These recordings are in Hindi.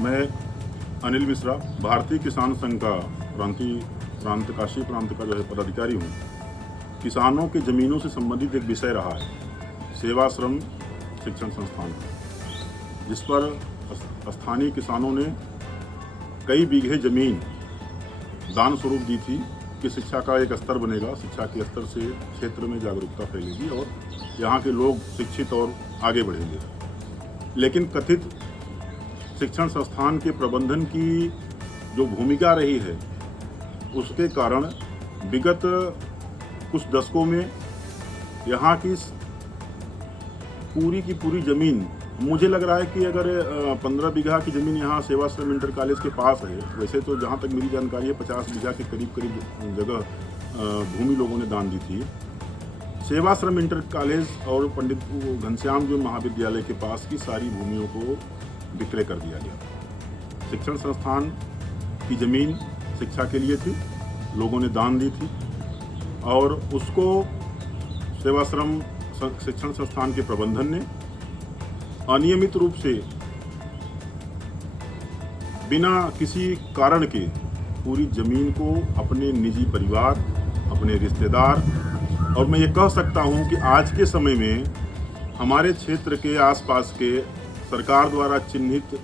मैं अनिल मिश्रा, भारतीय किसान संघ का काशी प्रांत का जो है पदाधिकारी हूँ। किसानों के ज़मीनों से संबंधित एक विषय रहा है सेवाश्रम शिक्षण संस्थान, जिस पर स्थानीय किसानों ने कई बीघे ज़मीन दान स्वरूप दी थी कि शिक्षा का एक स्तर बनेगा, शिक्षा के स्तर से क्षेत्र में जागरूकता फैलेगी और यहाँ के लोग शिक्षित और आगे बढ़ेंगे। लेकिन कथित शिक्षण संस्थान के प्रबंधन की जो भूमिका रही है, उसके कारण विगत कुछ दशकों में यहाँ की पूरी ज़मीन, मुझे लग रहा है कि अगर 15 बीघा की ज़मीन यहाँ सेवाश्रम इंटर कॉलेज के पास है। वैसे तो जहाँ तक मेरी जानकारी है 50 बीघा के करीब जगह भूमि लोगों ने दान दी थी। सेवाश्रम इंटर कॉलेज और पंडित घनश्याम जो महाविद्यालय के पास की सारी भूमियों को विक्रय कर दिया गया। शिक्षण संस्थान की ज़मीन शिक्षा के लिए थी, लोगों ने दान दी थी और उसको सेवाश्रम शिक्षण संस्थान के प्रबंधन ने अनियमित रूप से बिना किसी कारण के पूरी ज़मीन को अपने निजी परिवार, अपने रिश्तेदार और मैं ये कह सकता हूँ कि आज के समय में हमारे क्षेत्र के आसपास के सरकार द्वारा चिन्हित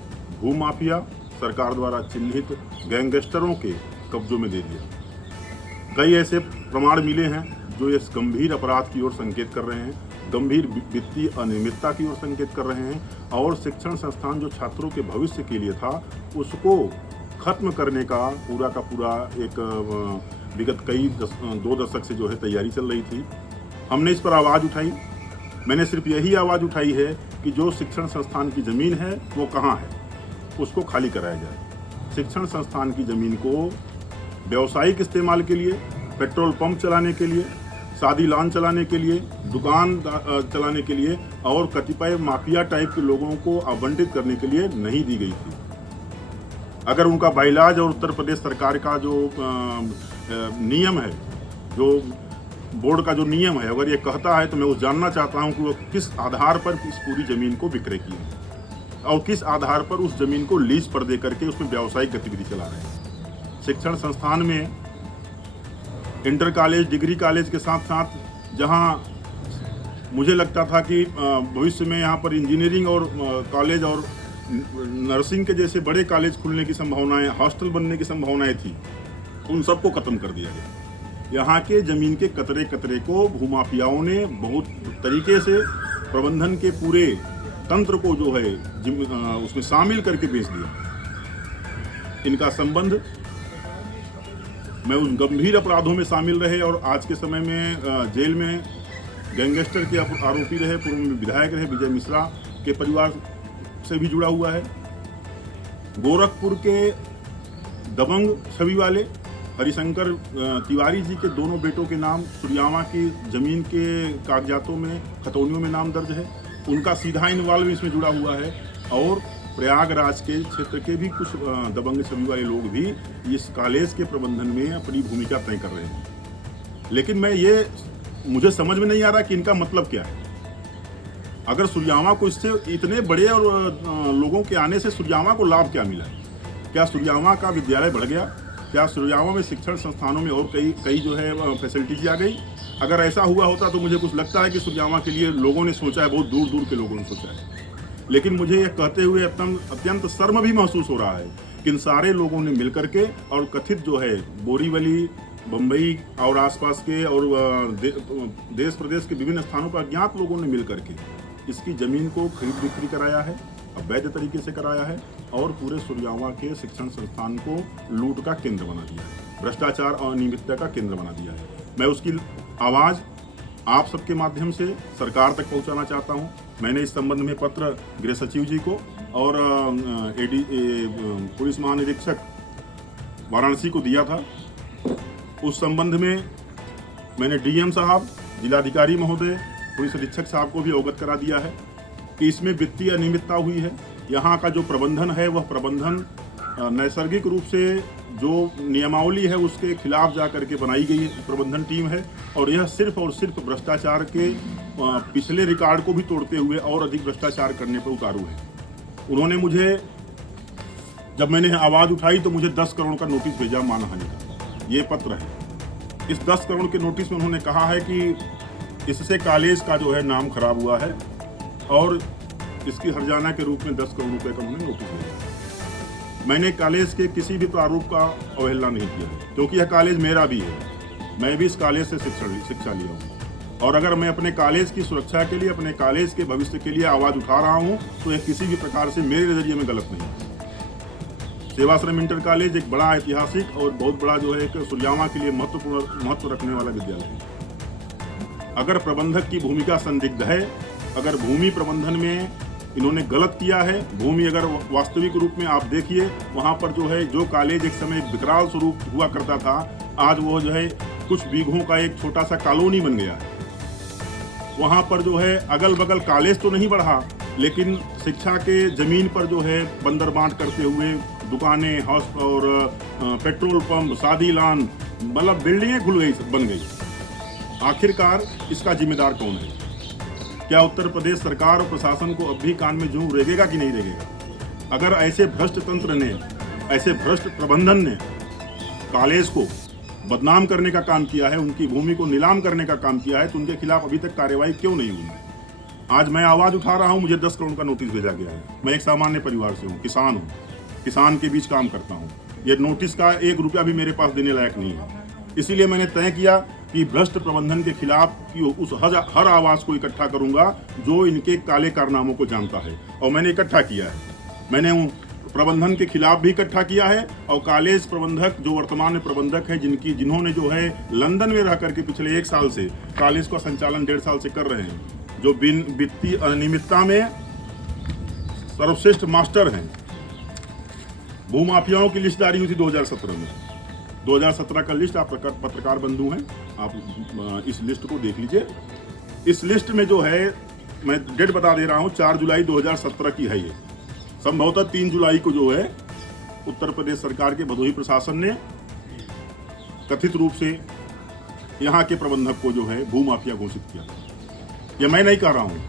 भूमाफिया, सरकार द्वारा चिन्हित गैंगस्टरों के कब्जों में दे दिया। कई ऐसे प्रमाण मिले हैं जो इस गंभीर अपराध की ओर संकेत कर रहे हैं, गंभीर वित्तीय अनियमितता की ओर संकेत कर रहे हैं और शिक्षण संस्थान जो छात्रों के भविष्य के लिए था उसको खत्म करने का पूरा एक विगत कई 2 दशक से जो है तैयारी चल रही थी। हमने इस पर आवाज़ उठाई। मैंने सिर्फ यही आवाज़ उठाई है कि जो शिक्षण संस्थान की ज़मीन है वो कहाँ है, उसको खाली कराया जाए। शिक्षण संस्थान की ज़मीन को व्यावसायिक इस्तेमाल के लिए, पेट्रोल पंप चलाने के लिए, शादी लॉन चलाने के लिए, दुकान चलाने के लिए और कतिपय माफिया टाइप के लोगों को आवंटित करने के लिए नहीं दी गई थी। अगर उनका बाइलाज और उत्तर प्रदेश सरकार का जो नियम है, जो बोर्ड का जो नियम है, अगर ये कहता है तो मैं जानना चाहता हूँ कि वो किस आधार पर इस पूरी ज़मीन को विक्रय किए और किस आधार पर उस ज़मीन को लीज पर दे करके उसमें व्यावसायिक गतिविधि चला रहे हैं। शिक्षण संस्थान में इंटर कॉलेज, डिग्री कॉलेज के साथ साथ जहाँ मुझे लगता था कि भविष्य में यहाँ पर इंजीनियरिंग और कॉलेज और नर्सिंग के जैसे बड़े कॉलेज खुलने की संभावनाएं, हॉस्टल बनने की संभावनाएं थी, उन सबको खत्म कर दिया गया। यहाँ के ज़मीन के कतरे को भूमाफियाओं ने बहुत तरीके से प्रबंधन के पूरे तंत्र को जो है उसमें शामिल करके बेच दिया। इनका संबंध मैं उन गंभीर अपराधों में शामिल रहे और आज के समय में जेल में गैंगस्टर के आरोपी रहे, पूर्व में विधायक रहे विजय मिश्रा के परिवार से भी जुड़ा हुआ है। गोरखपुर के दबंग छवि वाले हरिशंकर तिवारी जी के दोनों बेटों के नाम सुरयामा की ज़मीन के कागजातों में, खतौनियों में नाम दर्ज है। उनका सीधा इन्वॉल्व इसमें जुड़ा हुआ है और प्रयागराज के क्षेत्र के भी कुछ दबंग छवि वाले लोग भी इस कॉलेज के प्रबंधन में अपनी भूमिका तय कर रहे हैं। लेकिन मुझे समझ में नहीं आ रहा कि इनका मतलब क्या है। अगर सुरयामा को इससे इतने बड़े और लोगों के आने से सुरयामा को लाभ क्या मिला? क्या सुरयामा का विद्यालय बढ़ गया? क्या सुरयामा में शिक्षण संस्थानों में और कई जो है फैसिलिटीज आ गई? अगर ऐसा हुआ होता तो मुझे कुछ लगता है कि सुरयामा के लिए लोगों ने सोचा है, बहुत दूर दूर के लोगों ने सोचा है। लेकिन मुझे यह कहते हुए अत्यंत शर्म भी महसूस हो रहा है कि इन सारे लोगों ने मिलकर के और कथित जो है बोरीवली, बम्बई और आसपास के और देश प्रदेश के विभिन्न स्थानों पर अज्ञात लोगों ने मिलकर के इसकी ज़मीन को खरीद बिक्री कराया है, अवैध तरीके से कराया है और पूरे सुरयामा के शिक्षण संस्थान को लूट का केंद्र बना दिया है, भ्रष्टाचार और अनियमितता का केंद्र बना दिया है। मैं उसकी आवाज़ आप सबके माध्यम से सरकार तक पहुंचाना चाहता हूं। मैंने इस संबंध में पत्र गृह सचिव जी को और पुलिस महानिरीक्षक वाराणसी को दिया था। उस संबंध में मैंने डीएम साहब, जिलाधिकारी महोदय, पुलिस अधीक्षक साहब को भी अवगत करा दिया है कि इसमें वित्तीय अनियमितता हुई है। यहाँ का जो प्रबंधन है वह प्रबंधन नैसर्गिक रूप से जो नियमावली है उसके खिलाफ जा करके बनाई गई प्रबंधन टीम है और यह सिर्फ और सिर्फ भ्रष्टाचार के पिछले रिकॉर्ड को भी तोड़ते हुए और अधिक भ्रष्टाचार करने पर उतारू है। उन्होंने मुझे जब मैंने आवाज़ उठाई तो मुझे 10 करोड़ का नोटिस भेजा मानहानि का। ये पत्र है। इस 10 करोड़ के नोटिस में उन्होंने कहा है कि इससे कॉलेज का जो है नाम खराब हुआ है और इसकी हर्जाना के रूप में 10 करोड़ रुपए का उन्होंने नोटिस दिया। मैंने कॉलेज के किसी भी प्रारूप का अवहेलना नहीं किया है, क्योंकि यह कॉलेज मेरा भी है। मैं भी इस कॉलेज से शिक्षा लिया हूँ और अगर मैं अपने कॉलेज की सुरक्षा के लिए, अपने कॉलेज के भविष्य के लिए आवाज़ उठा रहा हूँ तो यह किसी भी प्रकार से मेरे नज़रिए में गलत नहीं है। सेवाश्रम इंटर कॉलेज एक बड़ा ऐतिहासिक और बहुत बड़ा जो है एक सुरजावा के लिए महत्व रखने वाला विद्यालय है। अगर प्रबंधक की भूमिका संदिग्ध है, अगर भूमि प्रबंधन में इन्होंने गलत किया है, भूमि अगर वास्तविक रूप में आप देखिए वहाँ पर जो है जो कॉलेज एक समय विकराल स्वरूप हुआ करता था, आज वो जो है कुछ बीघों का एक छोटा सा कॉलोनी बन गया है। वहाँ पर जो है अगल बगल कॉलेज तो नहीं बढ़ा, लेकिन शिक्षा के जमीन पर जो है बंदर बांट करते हुए दुकानें, हाउस और पेट्रोल पंप, शादी लान, मतलब बिल्डिंगें बन गई। आखिरकार इसका जिम्मेदार कौन है? क्या उत्तर प्रदेश सरकार और प्रशासन को अब भी कान में जूं रेगेगा कि नहीं रेगेगा? अगर ऐसे भ्रष्ट तंत्र ने, ऐसे भ्रष्ट प्रबंधन ने कॉलेज को बदनाम करने का काम किया है, उनकी भूमि को नीलाम करने का काम किया है, तो उनके खिलाफ अभी तक कार्रवाई क्यों नहीं हुई? आज मैं आवाज़ उठा रहा हूँ, मुझे 10 करोड़ का नोटिस भेजा गया है। मैं एक सामान्य परिवार से हूँ, किसान हूँ, किसान के बीच काम करता हूँ। ये नोटिस का 1 रुपया भी मेरे पास देने लायक नहीं है। इसीलिए मैंने तय किया कि भ्रष्ट प्रबंधन के खिलाफ की उस हर आवाज़ को इकट्ठा करूंगा जो इनके काले कारनामों को जानता है, और मैंने इकट्ठा किया है। मैंने प्रबंधन के खिलाफ भी इकट्ठा किया है और कॉलेज प्रबंधक जो वर्तमान में प्रबंधक है, जिन्होंने जो है लंदन में रह करके पिछले 1 साल से कॉलेज का संचालन 1.5 साल से कर रहे हैं, जो वित्तीय अनियमितता में सर्वश्रेष्ठ मास्टर हैं। भूमाफियाओं की लिस्ट जारी हुई थी 2017 में। 2017 का लिस्ट, आप पत्रकार बंधु हैं, आप इस लिस्ट को देख लीजिए। इस लिस्ट में जो है, मैं डेट बता दे रहा हूँ, 4 जुलाई 2017 की है ये। संभवतः 3 जुलाई को जो है उत्तर प्रदेश सरकार के भदोही प्रशासन ने कथित रूप से यहाँ के प्रबंधक को जो है भूमाफिया घोषित किया। ये मैं नहीं कह रहा हूँ,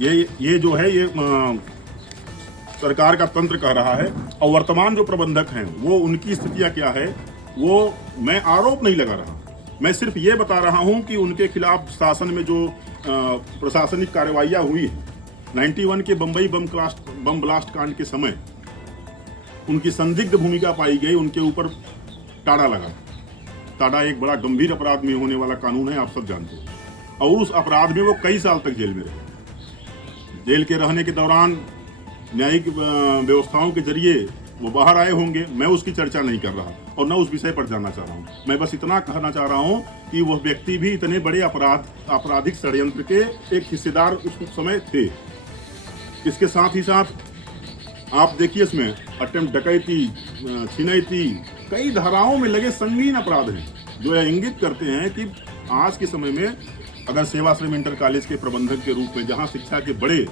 ये जो है ये सरकार का तंत्र कह रहा है। और वर्तमान जो प्रबंधक हैं वो, उनकी स्थितियाँ क्या है, वो मैं आरोप नहीं लगा रहा, मैं सिर्फ ये बता रहा हूँ कि उनके खिलाफ शासन में जो प्रशासनिक कार्रवाइयाँ हुई है, 91 के बम्बई बम ब्लास्ट कांड के समय उनकी संदिग्ध भूमिका पाई गई, उनके ऊपर टाड़ा लगा। टाड़ा एक बड़ा गंभीर अपराध में होने वाला कानून है, आप सब जानते हैं, और उस अपराध में वो कई साल तक जेल में रहे। जेल के रहने के दौरान न्यायिक व्यवस्थाओं के जरिए वो बाहर आए होंगे, मैं उसकी चर्चा नहीं कर रहा और न उस विषय पर जानना चाह रहा हूँ। मैं बस इतना कहना चाह रहा हूँ कि वह व्यक्ति भी इतने बड़े आपराधिक षड्यंत्र के एक हिस्सेदार उस समय थे। इसके साथ ही साथ आप देखिए, इसमें अटेम्प्ट डकैती, छिनैती, कई धाराओं में लगे संगीन अपराध हैं, जो यह इंगित करते हैं कि आज के समय में अगर सेवाश्रम इंटर कॉलेज के प्रबंधक के रूप में, जहाँ शिक्षा के बड़े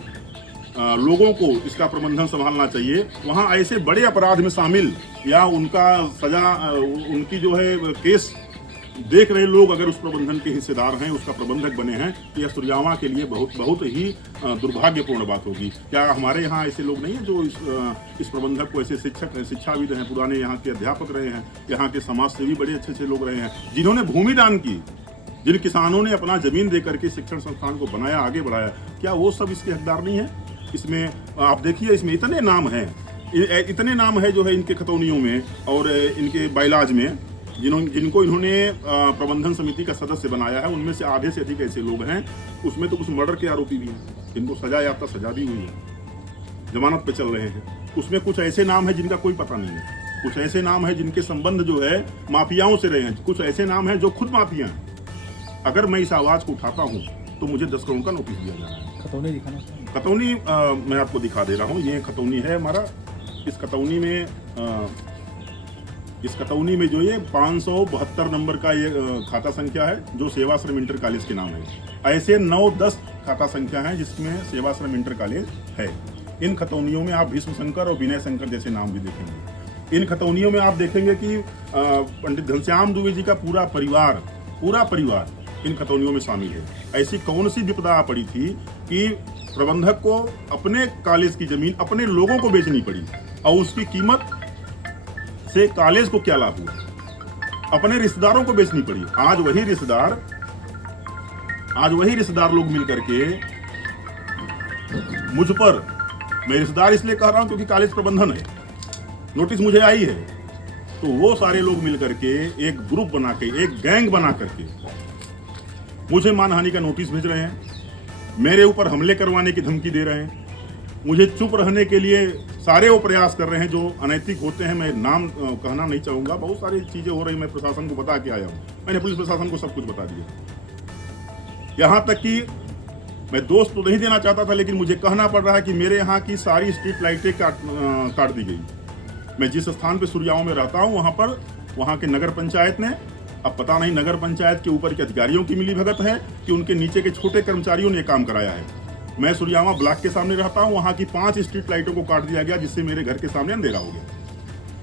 लोगों को इसका प्रबंधन संभालना चाहिए, वहाँ ऐसे बड़े अपराध में शामिल या उनका सजा, उनकी जो है केस देख रहे लोग अगर उस प्रबंधन के हिस्सेदार हैं, उसका प्रबंधक बने हैं, तो यह सुरजावा के लिए बहुत ही दुर्भाग्यपूर्ण बात होगी। क्या हमारे यहाँ ऐसे लोग नहीं हैं जो इस प्रबंधक को, ऐसे शिक्षाविद हैं, पुराने यहाँ के अध्यापक रहे हैं, यहाँ के समाज सेवी बड़े अच्छे लोग रहे हैं, जिन्होंने भूमि दान की, जिन किसानों ने अपना जमीन दे करके शिक्षण संस्थान को बनाया, आगे बढ़ाया, क्या वो सब इसके हकदार नहीं है? इसमें आप देखिए, इसमें इतने नाम है जो है इनके खतौनियों में और इनके बाइलाज में, जिनको इन्होंने प्रबंधन समिति का सदस्य बनाया है, उनमें से आधे से अधिक ऐसे लोग हैं, उसमें तो कुछ मर्डर के आरोपी भी हैं, जिनको सजा याफ्ता सजा भी हुई है, जमानत पे चल रहे हैं। उसमें कुछ ऐसे नाम है जिनका कोई पता नहीं है, कुछ ऐसे नाम है जिनके संबंध जो है माफियाओं से रहे हैं, कुछ ऐसे नाम है जो खुद माफिया हैं। अगर मैं इस आवाज़ को उठाता हूँ तो मुझे 10 करोड़ का नोटिस दिया जा रहा है। खतौनी दिखाना, खतौनी मैं आपको दिखा दे रहा हूँ। ये खतौनी है हमारा। इस खतौनी में जो ये 572 नंबर का ये खाता संख्या है, जो सेवाश्रम इंटर कॉलेज के नाम है। ऐसे 9-10 खाता संख्या है जिसमें सेवाश्रम इंटर कॉलेज है। इन खतौनियों में आप भीष्म शंकर और विनय शंकर जैसे नाम भी देखेंगे। इन खतौनियों में आप देखेंगे कि पंडित घनश्याम दुबे जी का पूरा परिवार इन खतौनियों में शामिल है। ऐसी कौन सी विपदा आ पड़ी थी कि प्रबंधक को अपने कॉलेज की जमीन अपने लोगों को बेचनी पड़ी और उसकी कीमत से कॉलेज को क्या लाभ हुआ? अपने रिश्तेदारों को बेचनी पड़ी। आज वही रिश्तेदार लोग मिल करके मुझ पर, मैं रिश्तेदार इसलिए कह रहा हूं क्योंकि कॉलेज प्रबंधन है, नोटिस मुझे आई है, तो वो सारे लोग मिल करके एक ग्रुप बना के, एक गैंग बना करके मुझे मानहानि का नोटिस भेज रहे हैं, मेरे ऊपर हमले करवाने की धमकी दे रहे हैं, मुझे चुप रहने के लिए सारे वो प्रयास कर रहे हैं जो अनैतिक होते हैं। मैं नाम कहना नहीं चाहूँगा, बहुत सारी चीज़ें हो रही, मैं प्रशासन को बता के आया हूँ, मैंने पुलिस प्रशासन को सब कुछ बता दिया। यहाँ तक कि मैं दोस्त तो नहीं देना चाहता था, लेकिन मुझे कहना पड़ रहा है कि मेरे यहाँ की सारी स्ट्रीट लाइटें काट दी गई। मैं जिस स्थान पर सुरजाओं में रहता हूँ वहाँ के नगर पंचायत ने, अब पता नहीं नगर पंचायत के ऊपर के अधिकारियों की मिलीभगत है कि उनके नीचे के छोटे कर्मचारियों ने काम कराया है। मैं सुरजावा ब्लॉक के सामने रहता हूँ, वहाँ की 5 स्ट्रीट लाइटों को काट दिया गया, जिससे मेरे घर के सामने अंधेरा हो गया।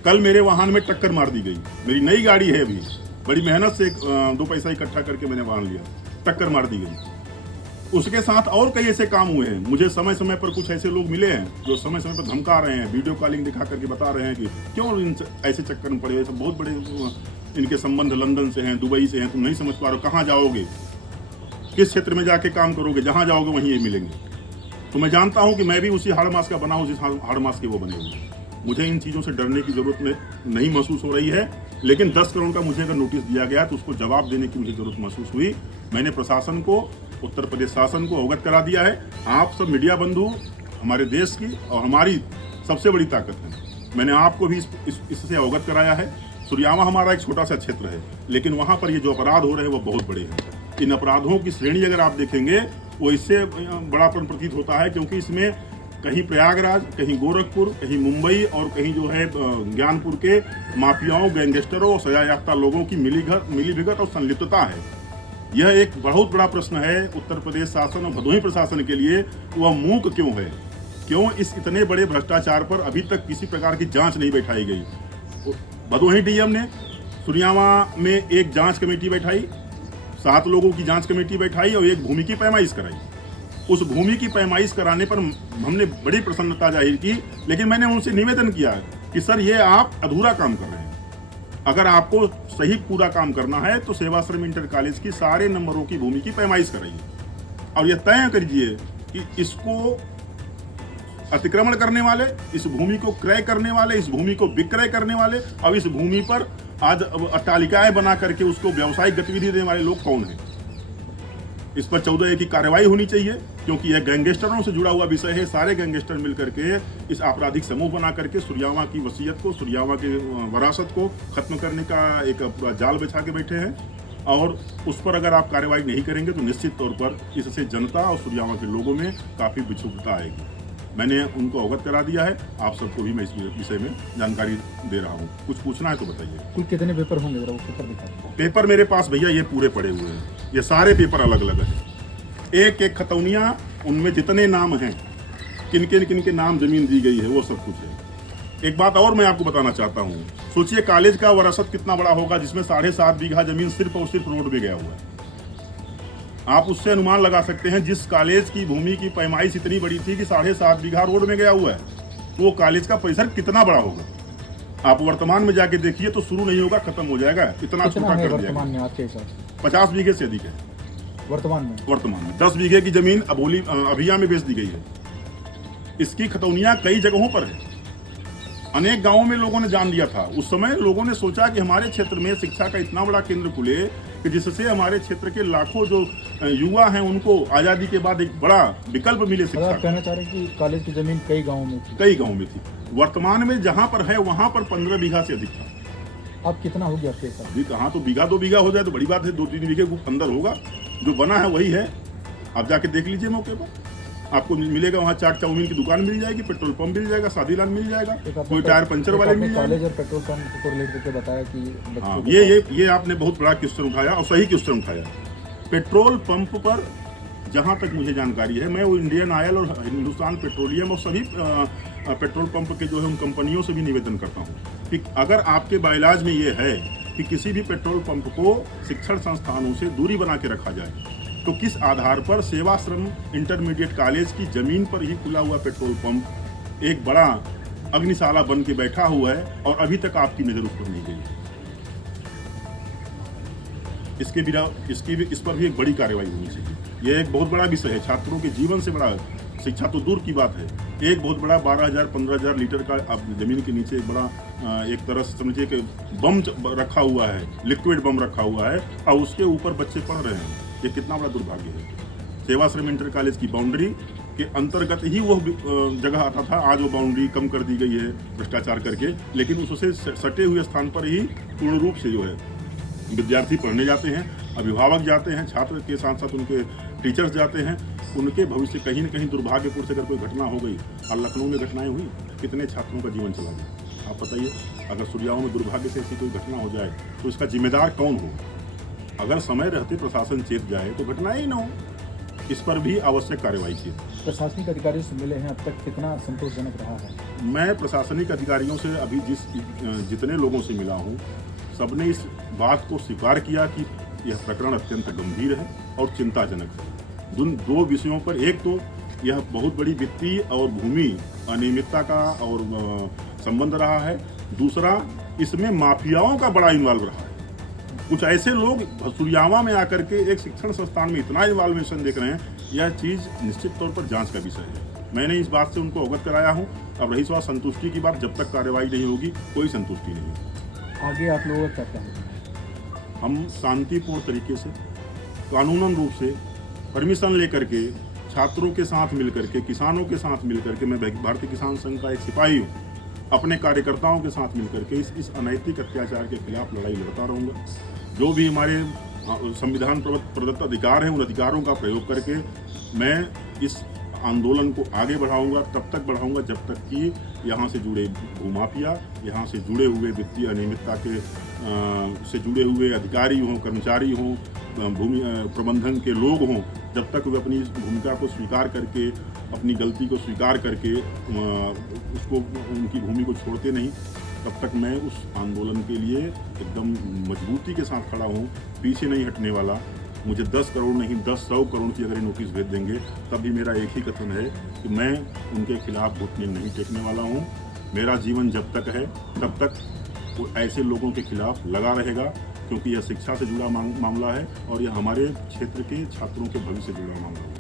कल मेरे वाहन में टक्कर मार दी गई, मेरी नई गाड़ी है, अभी बड़ी मेहनत से 2 पैसा इकट्ठा करके मैंने वाहन लिया, टक्कर मार दी गई। उसके साथ और कई ऐसे काम हुए हैं। मुझे समय समय पर कुछ ऐसे लोग मिले हैं जो समय समय पर धमका रहे हैं, वीडियो कॉलिंग दिखा करके बता रहे हैं कि क्यों इन ऐसे चक्कर में पड़े, सब बहुत बड़े इनके संबंध लंदन से हैं, दुबई से हैं, तुम नहीं समझ पा रहे हो, कहाँ जाओगे, किस क्षेत्र में जाके काम करोगे, जहाँ जाओगे वहीं ये मिलेंगे। तो मैं जानता हूँ कि मैं भी उसी हाड़ मास का बना हूँ जिस हाड़ मास के वो बने हुए। मुझे इन चीज़ों से डरने की जरूरत में नहीं महसूस हो रही है, लेकिन 10 करोड़ का मुझे अगर नोटिस दिया गया तो उसको जवाब देने की मुझे जरूरत महसूस हुई। मैंने प्रशासन को, उत्तर प्रदेश शासन को अवगत करा दिया है। आप सब मीडिया बंधु हमारे देश की और हमारी सबसे बड़ी ताकत है। मैंने आपको भी इससे अवगत कराया है। सुरजावा हमारा एक छोटा सा क्षेत्र है, लेकिन वहाँ पर ये जो अपराध हो रहे हैं वो बहुत बड़े हैं। इन अपराधों की श्रेणी अगर आप देखेंगे वो इससे बड़ापन प्रतीत होता है, क्योंकि इसमें कहीं प्रयागराज, कहीं गोरखपुर, कहीं मुंबई और कहीं जो है ज्ञानपुर के माफियाओं, गैंगस्टरों और सजायाफ्ता लोगों की मिलीभगत और संलिप्तता है। यह एक बहुत बड़ा प्रश्न है उत्तर प्रदेश शासन और भदोही प्रशासन के लिए। वह मूक क्यों है? क्यों इस इतने बड़े भ्रष्टाचार पर अभी तक किसी प्रकार की जांच नहीं बैठाई गई? भदोही डीएम ने सुरजावा में एक जांच कमेटी बैठाई, 7 लोगों की जांच कमेटी बैठाई और एक भूमि की पैमाइश कराई। उस भूमि की पैमाइश कराने पर हमने बड़ी प्रसन्नता जाहिर की, लेकिन मैंने उनसे निवेदन किया कि सर ये आप अधूरा काम कर रहे हैं। अगर आपको सही पूरा काम करना है तो सेवाश्रम इंटर कॉलेज की सारे नंबरों की भूमि की पैमाइश कराइए और यह तय करिए कि इसको अतिक्रमण करने वाले, इस भूमि को क्रय करने वाले, इस भूमि को विक्रय करने वाले और इस भूमि पर आज अट्टालिकाएं बना करके उसको व्यावसायिक गतिविधि देने वाले लोग कौन हैं। इस पर 14A की कार्रवाई होनी चाहिए, क्योंकि यह गैंगस्टरों से जुड़ा हुआ विषय है। सारे गैंगस्टर मिल करके इस आपराधिक समूह बना करके सुरजावा की वसीयत को, सुरजावा की वरासत को खत्म करने का एक पूरा जाल बिछा के बैठे हैं। और उस पर अगर आप कार्रवाई नहीं करेंगे तो निश्चित तौर पर इससे जनता और सुरजावा के लोगों में काफ़ी विक्षुब्धता आएगी। मैंने उनको अवगत करा दिया है, आप सबको भी मैं इस विषय में जानकारी दे रहा हूँ। कुछ पूछना है तो बताइए। कुल कितने पेपर होंगे, जरा वो पेपर दिखाइए। पेपर मेरे पास भैया ये पूरे पड़े हुए हैं, ये सारे पेपर अलग अलग हैं, एक एक खतौनियाँ, उनमें जितने नाम हैं, किन के नाम जमीन दी गई है वो सब कुछ है। एक बात और मैं आपको बताना चाहता हूँ, सोचिए कॉलेज का वरासत कितना बड़ा होगा जिसमें 7.5 बीघा जमीन सिर्फ और सिर्फ रोड में गया हुआ है। आप उससे अनुमान लगा सकते हैं, जिस कॉलेज की भूमि की पैमाइश इतनी बड़ी थी कि 7.5 बीघा रोड में गया हुआ है, वो कॉलेज का परिसर कितना बड़ा होगा। आप वर्तमान में जाके देखिए तो शुरू नहीं होगा, खत्म हो जाएगा, इतना छोटा कर दिया। वर्तमान में आपके हिसाब से 50 बीघे से अधिक है वर्तमान में 10 बीघे की जमीन अभिया में बेच दी गई है। इसकी खतौनियां कई जगहों पर है, अनेक गांवों में लोगों ने जान लिया था। उस समय लोगों ने सोचा कि हमारे क्षेत्र में शिक्षा का इतना बड़ा केंद्र खुले कि जिससे हमारे क्षेत्र के लाखों जो युवा हैं उनको आज़ादी के बाद एक बड़ा विकल्प मिले शिक्षा। आप कहना चाह रहे हैं कि कॉलेज की जमीन कई गाँव में थी। वर्तमान में जहाँ पर है वहाँ पर 15 बीघा से अधिक था। अब कितना हो गया आपके साथ? अभी कहाँ, तो बीघा 2 बीघा हो जाए तो बड़ी बात है, 2-3 बीघे के अंदर होगा। जो बना है वही है, आप जाके देख लीजिए मौके पर, आपको मिलेगा। वहाँ चाट चाउमीन की दुकान मिल जाएगी, पेट्रोल पंप मिल जाएगा, शादी लान मिल जाएगा, कोई टायर पंचर वाले मिल जाएगा। कॉलेज और पेट्रोल पंप को रिलेट करके बताया कि हाँ, ये आपने बहुत बड़ा क्वेश्चन उठाया और सही क्वेश्चन उठाया। पेट्रोल पंप पर जहाँ तक मुझे जानकारी है, मैं वो इंडियन ऑयल और हिंदुस्तान पेट्रोलियम और सभी पेट्रोल पंप के जो है उन कंपनियों से भी निवेदन करता हूँ कि अगर आपके बाइलाज में ये है कि किसी भी पेट्रोल पंप को शिक्षण संस्थानों से दूरी बना के रखा जाए, तो किस आधार पर सेवाश्रम इंटरमीडिएट कॉलेज की जमीन पर ही खुला हुआ पेट्रोल पंप एक बड़ा अग्निशाला बन के बैठा हुआ है और अभी तक आपकी नज़र उस पर नहीं गई। इस पर भी एक बड़ी कार्रवाई होनी चाहिए। यह एक बहुत बड़ा विषय है, छात्रों के जीवन से बड़ा, शिक्षा तो दूर की बात है। एक बहुत बड़ा 12,000-15,000 लीटर का अब जमीन के नीचे एक बड़ा एक तरह से समझिए कि बम रखा हुआ है, लिक्विड बम रखा हुआ है और उसके ऊपर बच्चे पढ़ रहे हैं। ये कितना बड़ा दुर्भाग्य है। सेवाश्रम इंटर कॉलेज की बाउंड्री के अंतर्गत ही वो जगह आता था, आज वो बाउंड्री कम कर दी गई है भ्रष्टाचार करके, लेकिन उससे सटे हुए स्थान पर ही पूर्ण रूप से जो है विद्यार्थी पढ़ने जाते हैं, अभिभावक जाते हैं, छात्र के साथ साथ उनके टीचर्स जाते हैं। उनके भविष्य कहीं न कहीं दुर्भाग्यपूर्ण से अगर कोई घटना हो गई, और लखनऊ में घटनाएं हुई, कितने छात्रों का जीवन चला गया। आप बताइए, अगर सुरजाओं में दुर्भाग्य से ऐसी कोई घटना हो जाए तो इसका जिम्मेदार कौन हो? अगर समय रहते प्रशासन चेत जाए तो घटनाएं ही न हो। इस पर भी आवश्यक कार्रवाई की। प्रशासनिक अधिकारियों से मिले हैं, अब तक कितना संतोषजनक रहा है? मैं प्रशासनिक अधिकारियों से अभी जितने लोगों से मिला हूँ, सबने इस बात को स्वीकार किया कि यह प्रकरण अत्यंत गंभीर है और चिंताजनक है। दो विषयों पर, एक तो यह बहुत बड़ी वित्तीय और भूमि अनियमितता का और संबंध रहा है, दूसरा इसमें माफियाओं का बड़ा इन्वॉल्व रहा है। कुछ ऐसे लोग सुरजावा में आकर के एक शिक्षण संस्थान में इतना इन्वॉल्वेशन देख रहे हैं, यह चीज़ निश्चित तौर पर जांच का विषय है। मैंने इस बात से उनको अवगत कराया हूँ। अब रही सवाल संतुष्टि की बात, जब तक कार्रवाई नहीं होगी कोई संतुष्टि नहीं होगी। आगे आप लोगों का क्या है? हम शांतिपूर्ण तरीके से, कानूनन रूप से परमिशन लेकर के, छात्रों के साथ मिलकर के, किसानों के साथ मिलकर के, मैं भारतीय किसान संघ का एक सिपाही हूँ, अपने कार्यकर्ताओं के साथ मिलकर के इस अनैतिक अत्याचार के खिलाफ लड़ाई लड़ता रहूँगा। जो भी हमारे संविधान प्रदत्त अधिकार हैं, उन अधिकारों का प्रयोग करके मैं इस आंदोलन को आगे बढ़ाऊंगा, तब तक बढ़ाऊंगा जब तक कि यहाँ से जुड़े भूमाफिया, यहाँ से जुड़े हुए वित्तीय अनियमितता के से जुड़े हुए अधिकारी हों, कर्मचारी हों, भूमि प्रबंधन के लोग हों, जब तक वे अपनी भूमिका को स्वीकार करके, अपनी गलती को स्वीकार करके उसको, उनकी भूमि को छोड़ते नहीं, तब तक मैं उस आंदोलन के लिए एकदम मजबूती के साथ खड़ा हूँ, पीछे नहीं हटने वाला। मुझे 10 करोड़ नहीं 10-100 करोड़ की अगर नोटिस भेज देंगे तब भी मेरा एक ही कथन है कि मैं उनके खिलाफ घुटने नहीं टेकने वाला हूँ। मेरा जीवन जब तक है तब तक वो ऐसे लोगों के खिलाफ लगा रहेगा, क्योंकि यह शिक्षा से जुड़ा मामला है और यह हमारे क्षेत्र के छात्रों के भविष्य से जुड़ा मामला है।